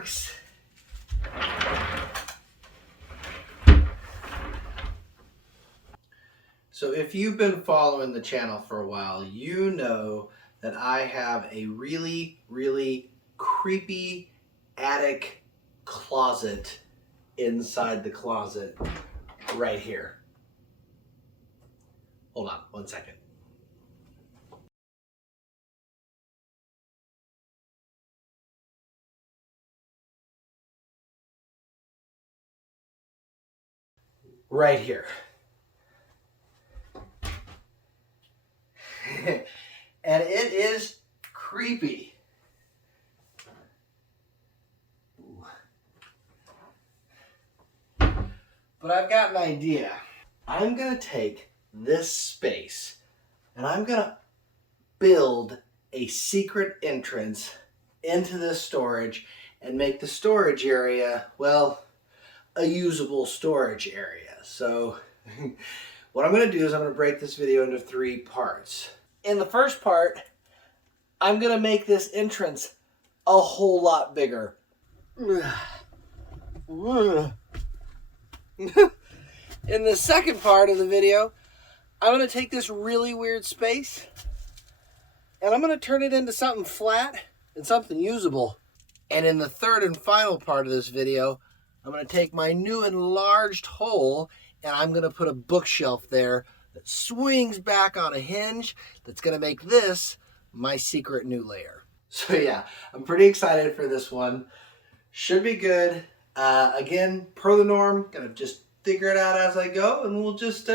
works. So if you've been following the channel for a while, you know that I have a really, really creepy attic closet inside the closet right here. Hold on 1 second. Right here. And it is creepy. But I've got an idea. I'm going to take this space and I'm going to build a secret entrance into this storage and make the storage area, well, a usable storage area. So what I'm going to do is I'm going to break this video into 3 parts. In the first part, I'm going to make this entrance a whole lot bigger. In the second part of the video, I'm going to take this really weird space and I'm going to turn it into something flat and something usable. And in the third and final part of this video, I'm going to take my new enlarged hole and I'm going to put a bookshelf there that swings back on a hinge that's going to make this my secret new lair. So yeah, I'm pretty excited for this one. Should be good. Again, per the norm, gonna just figure it out as I go and we'll just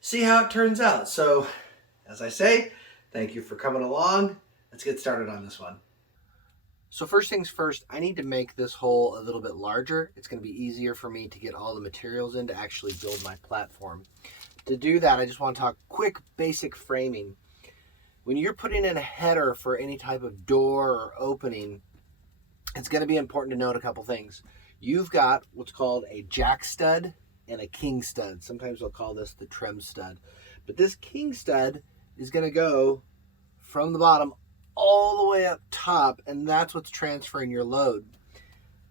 see how it turns out. So as I say, thank you for coming along. Let's get started on this one. So first things first, I need to make this hole a little bit larger. It's going to be easier for me to get all the materials in to actually build my platform. To do that, I just want to talk quick basic framing. When you're putting in a header for any type of door or opening, it's going to be important to note a couple things. You've got what's called a jack stud and a king stud. Sometimes they'll call this the trim stud. But this king stud is going to go from the bottom all the way up top, and that's what's transferring your load.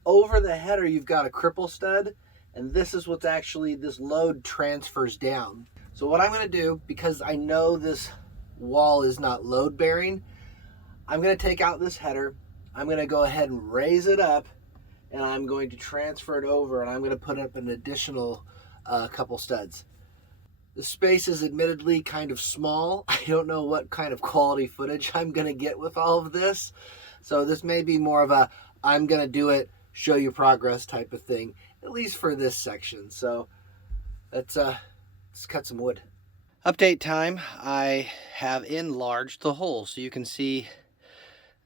Over the header, you've got a cripple stud, and this is what's actually, this load transfers down. So what I'm going to do, because I know this wall is not load bearing, I'm going to take out this header, I'm going to go ahead and raise it up, and I'm going to transfer it over, and I'm going to put up an additional couple studs. The space is admittedly kind of small. I don't know what kind of quality footage I'm going to get with all of this. So this may be more of a, I'm going to do it, show you progress type of thing, at least for this section. So let's cut some wood. Update time. I have enlarged the hole so you can see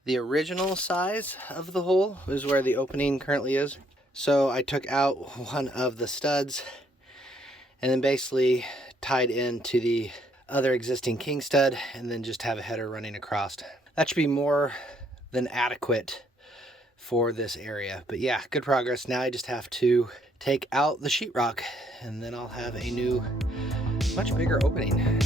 the original size of the hole is where the opening currently is. So I took out one of the studs and then basically tied into the other existing king stud and then just have a header running across. That should be more than adequate for this area. But yeah, good progress. Now I just have to take out the sheetrock and then I'll have a new, much bigger opening.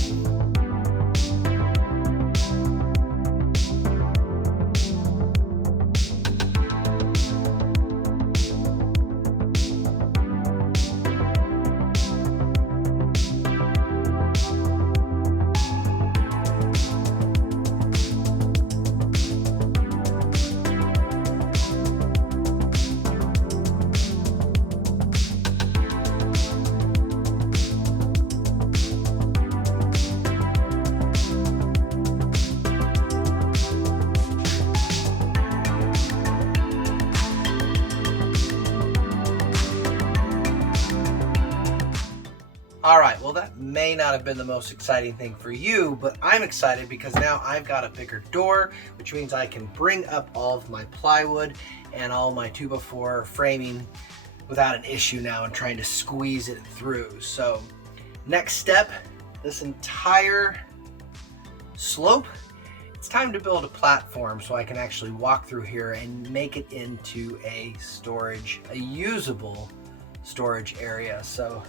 All right, well that may not have been the most exciting thing for you, but I'm excited because now I've got a bigger door, which means I can bring up all of my plywood and all my 2x4 framing without an issue now and trying to squeeze it through. So next step, this entire slope, it's time to build a platform so I can actually walk through here and make it into a storage, a usable storage area. So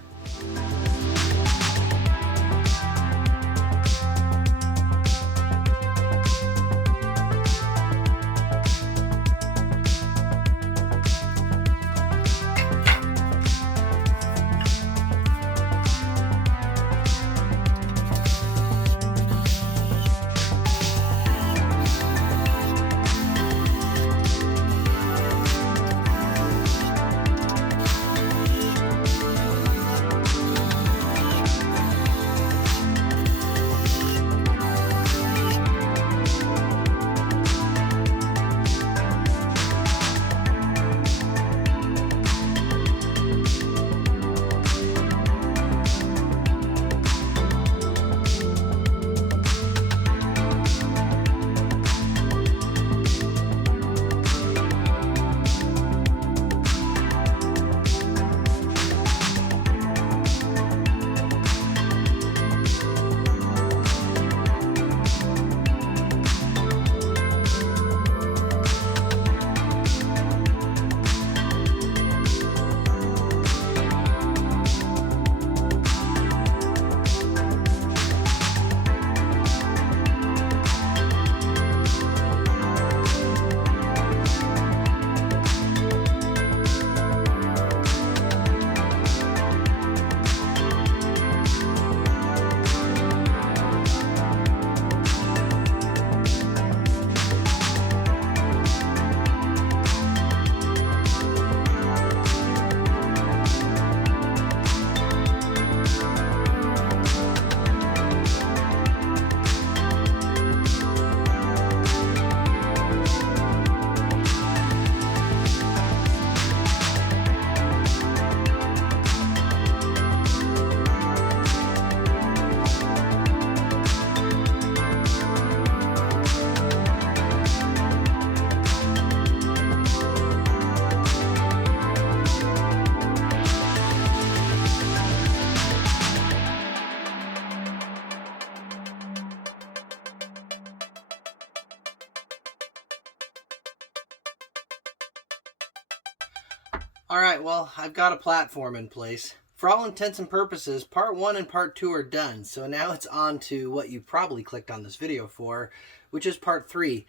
All right, well, I've got a platform in place. For all intents and purposes, part 1 and part 2 are done. So now it's on to what you probably clicked on this video for, which is part 3.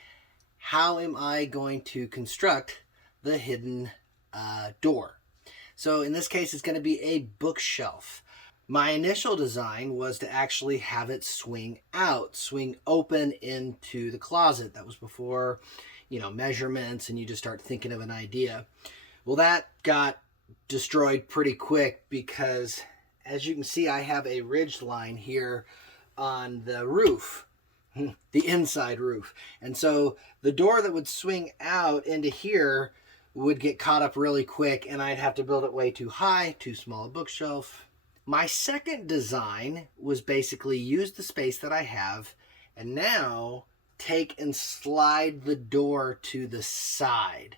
How am I going to construct the hidden door? So in this case, it's going to be a bookshelf. My initial design was to actually have it swing out, swing open into the closet. That was before, measurements, and you just start thinking of an idea. Well, that got destroyed pretty quick because, as you can see, I have a ridge line here on the roof, the inside roof. And so the door that would swing out into here would get caught up really quick, and I'd have to build it way too high, too small a bookshelf. My second design was basically use the space that I have and now take and slide the door to the side,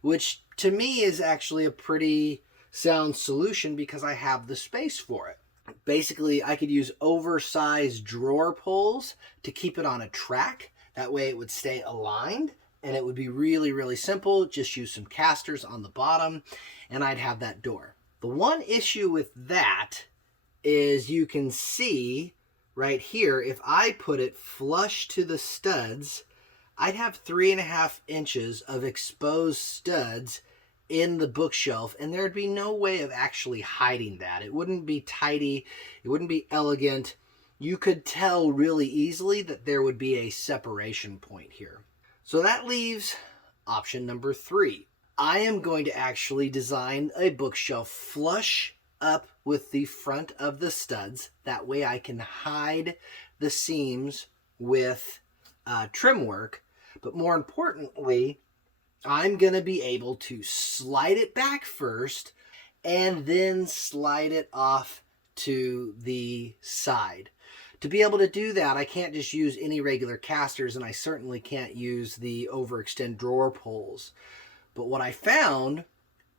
which to me is actually a pretty sound solution because I have the space for it. Basically, I could use oversized drawer pulls to keep it on a track. That way it would stay aligned and it would be really, really simple. Just use some casters on the bottom and I'd have that door. The one issue with that is you can see right here, if I put it flush to the studs, I'd have 3.5 inches of exposed studs in the bookshelf, and there'd be no way of actually hiding that. It wouldn't be tidy, it wouldn't be elegant. You could tell really easily that there would be a separation point here. So that leaves option number 3. I am going to actually design a bookshelf flush up with the front of the studs. That way I can hide the seams with trim work. But more importantly, I'm going to be able to slide it back first and then slide it off to the side. To be able to do that, I can't just use any regular casters, and I certainly can't use the overextend drawer pulls. But what I found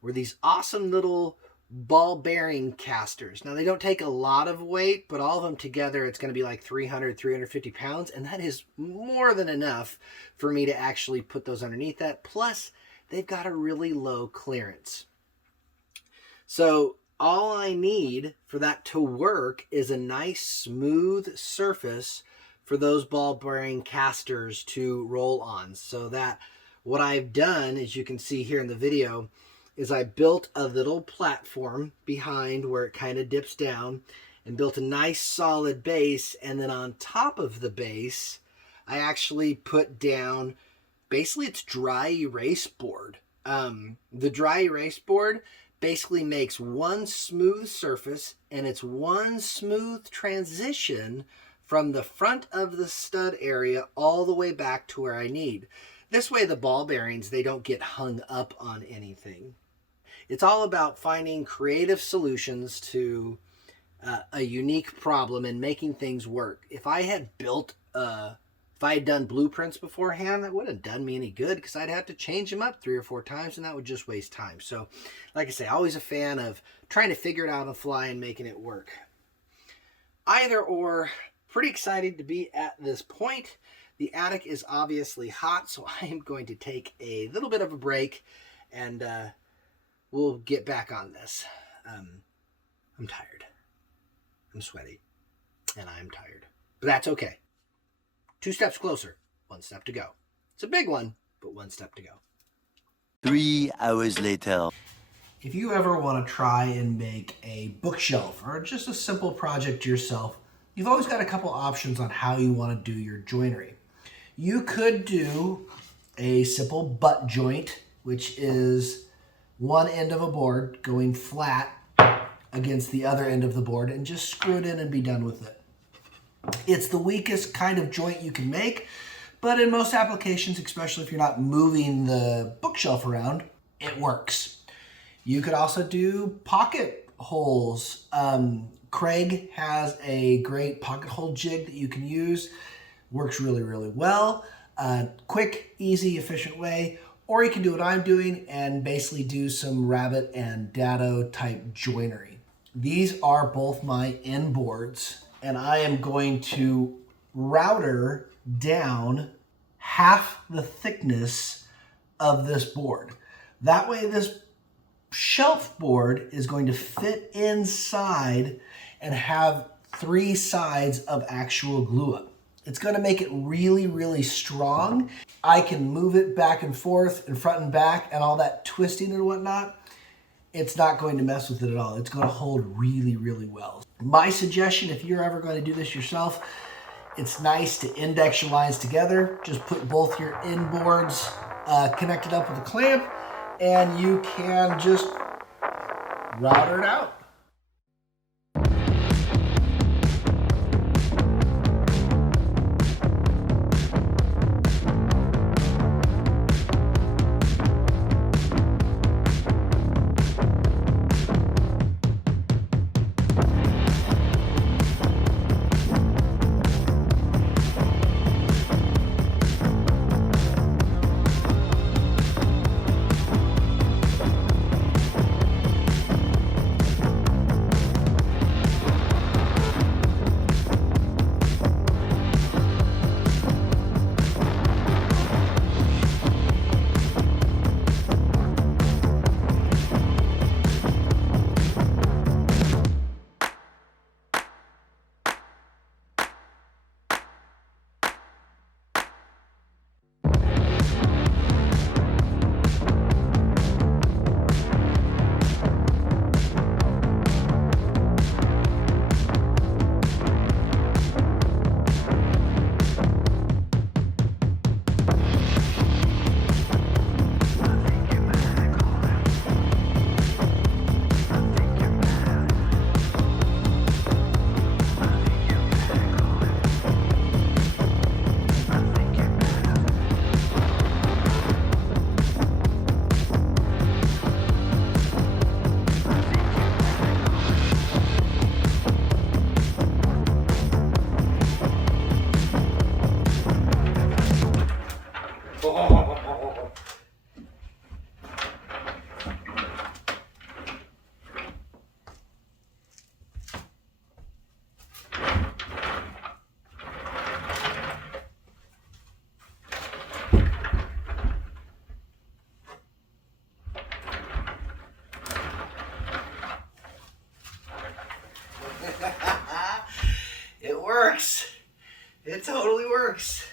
were these awesome little ball bearing casters. Now, they don't take a lot of weight, but all of them together, it's going to be like 350 pounds, and that is more than enough for me to actually put those underneath that. Plus, they've got a really low clearance. So all I need for that to work is a nice smooth surface for those ball bearing casters to roll on. So that what I've done, as you can see here in the video, is I built a little platform behind where it kind of dips down and built a nice solid base. And then on top of the base, I actually put down, basically it's dry erase board. The dry erase board basically makes one smooth surface, and it's one smooth transition from the front of the stud area all the way back to where I need. This way the ball bearings, they don't get hung up on anything. It's all about finding creative solutions to a unique problem and making things work. If I had done blueprints beforehand, that wouldn't have done me any good because I'd have to change them up 3 or 4 times, and that would just waste time. So, like I say, always a fan of trying to figure it out on the fly and making it work. Either or, pretty excited to be at this point. The attic is obviously hot, so I am going to take a little bit of a break and we'll get back on this. I'm tired. I'm sweaty. And I'm tired. But that's okay. 2 steps closer. 1 step to go. It's a big one, but 1 step to go. 3 hours later. If you ever want to try and make a bookshelf or just a simple project yourself, you've always got a couple options on how you want to do your joinery. You could do a simple butt joint, which is one end of a board going flat against the other end of the board, and just screw it in and be done with it. It's the weakest kind of joint you can make, but in most applications, especially if you're not moving the bookshelf around, it works. You could also do pocket holes. Craig has a great pocket hole jig that you can use. Works really, really well. Quick, easy, efficient way. Or you can do what I'm doing and basically do some rabbit and dado type joinery. These are both my end boards, and I am going to router down half the thickness of this board. That way this shelf board is going to fit inside and have 3 sides of actual glue up. It's going to make it really, really strong. I can move it back and forth and front and back and all that twisting and whatnot. It's not going to mess with it at all. It's going to hold really, really well. My suggestion, if you're ever going to do this yourself, it's nice to index your lines together. Just put both your inboards connected up with a clamp, and you can just router it out. It works. It totally works.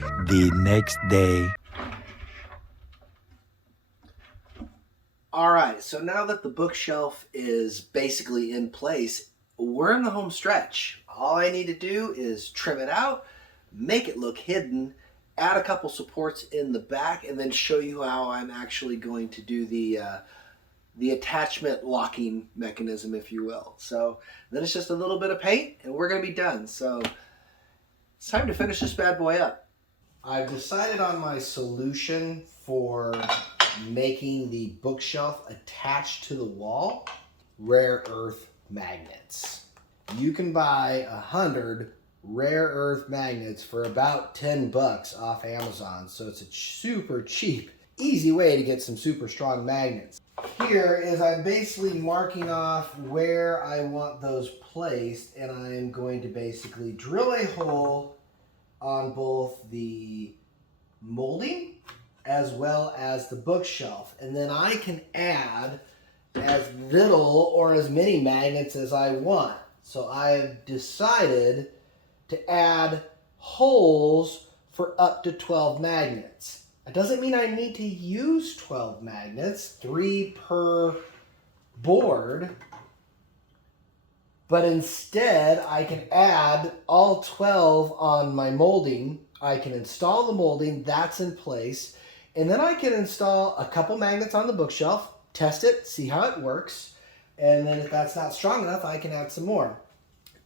The next day. All right, so now that the bookshelf is basically in place, we're in the home stretch. All I need to do is trim it out, make it look hidden, add a couple supports in the back, and then show you how I'm actually going to do the attachment locking mechanism, if you will. So then it's just a little bit of paint and we're going to be done. So it's time to finish this bad boy up. I've decided on my solution for making the bookshelf attached to the wall. Rare earth magnets. You can buy 100 rare earth magnets for about 10 bucks off Amazon. So it's a super cheap, easy way to get some super strong magnets. Here is I'm basically marking off where I want those placed, and I'm going to basically drill a hole on both the molding as well as the bookshelf. And then I can add as little or as many magnets as I want. So I've decided to add holes for up to 12 magnets. It doesn't mean I need to use 12 magnets, 3 per board, but instead I can add all 12 on my molding. I can install the molding, that's in place, and then I can install a couple magnets on the bookshelf, test it, see how it works, and then if that's not strong enough, I can add some more.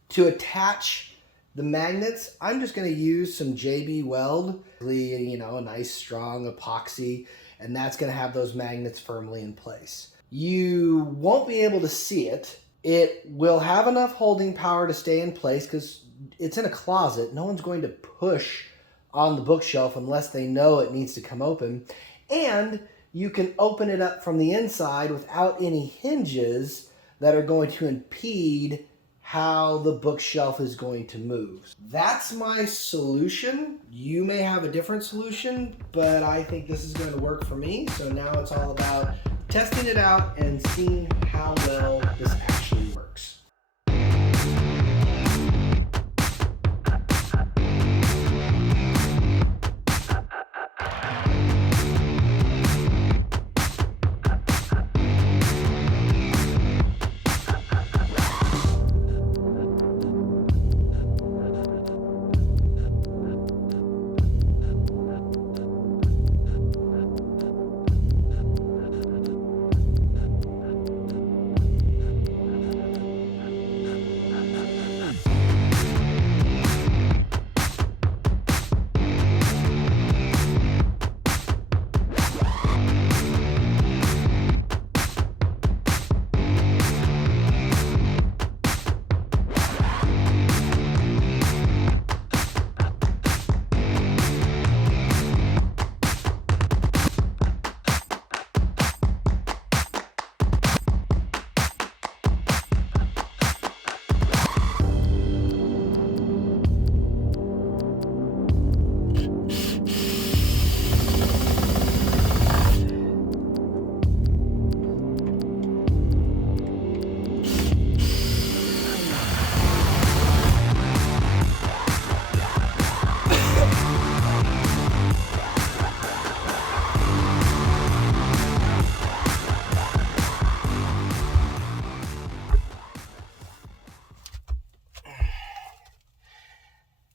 To attach the magnets, I'm just going to use some JB Weld, you know, a nice strong epoxy, and that's going to have those magnets firmly in place. You won't be able to see it. It will have enough holding power to stay in place because it's in a closet. No one's going to push on the bookshelf unless they know it needs to come open. And you can open it up from the inside without any hinges that are going to impede how the bookshelf is going to move. That's my solution. You may have a different solution, but I think this is going to work for me. So now it's all about testing it out and seeing how well this actually works.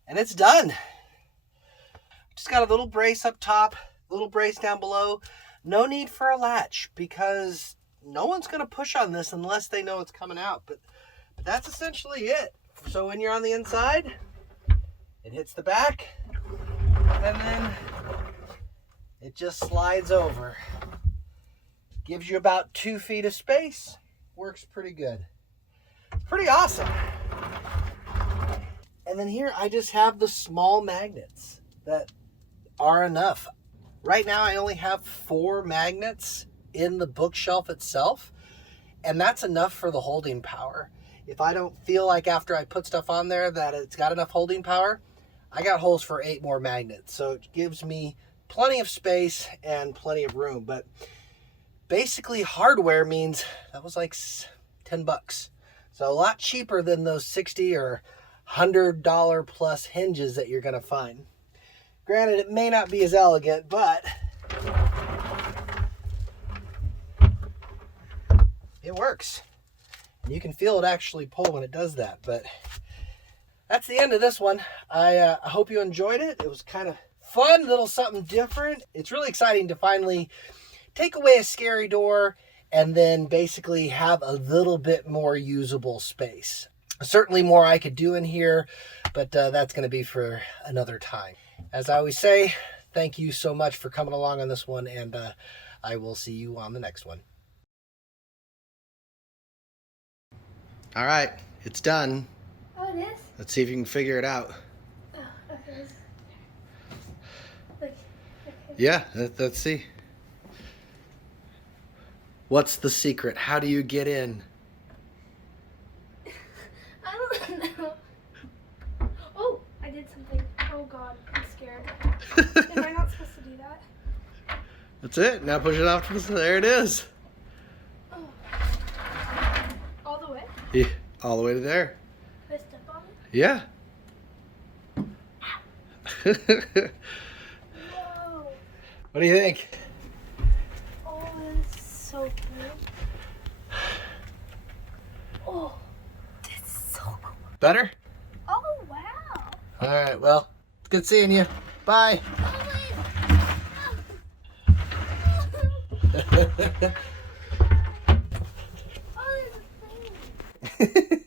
And it's done. Just got a little brace up top, a little brace down below. No need for a latch because no one's going to push on this unless they know it's coming out. But that's essentially it. So when you're on the inside, it hits the back and then it just slides over. Gives you about 2 feet of space. Works pretty good. Pretty awesome. And then here I just have the small magnets that are enough. Right now I only have 4 magnets in the bookshelf itself, and that's enough for the holding power. If I don't feel like after I put stuff on there that it's got enough holding power, I got holes for 8 more magnets. So it gives me plenty of space and plenty of room. But basically hardware means that was like 10 bucks. So a lot cheaper than those 60 or $100 plus hinges that you're going to find. Granted, it may not be as elegant, but it works. And you can feel it actually pull when it does that. But that's the end of this one. I hope you enjoyed it. It was kind of fun, little something different. It's really exciting to finally take away a scary door and then basically have a little bit more usable space. Certainly more I could do in here, but that's going to be for another time. As I always say, thank you so much for coming along on this one, and I will see you on the next one. All right, it's done. Oh, it is? Let's see if you can figure it out. Oh, okay. Okay. Yeah, let's see. What's the secret? How do you get in? I don't know. Oh, I did something. Oh God, I'm scared. Am I not supposed to do that? That's it. Now push it off to the side. There it is. Oh. All the way? Yeah, all the way to there. Can I step on it? Yeah. Whoa. What do you think? Oh, this is so cool. Oh, this is so cool. Better? Oh, wow. All right, well, it's good seeing you. Bye. Oh, there's a thing.